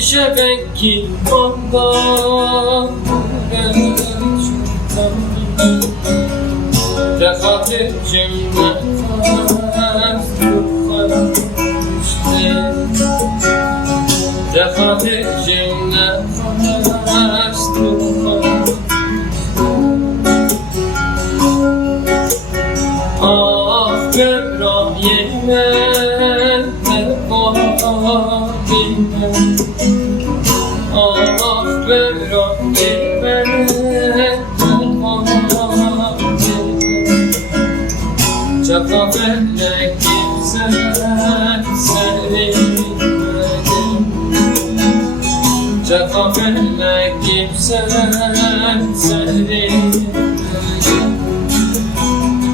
Şebekki ondan Rehatet cümle Rehatet cümle Ah Cebrail'e Ah Cebrail'e Cefafelle kimse sevilmedim Cefafelle kimse sevilmedim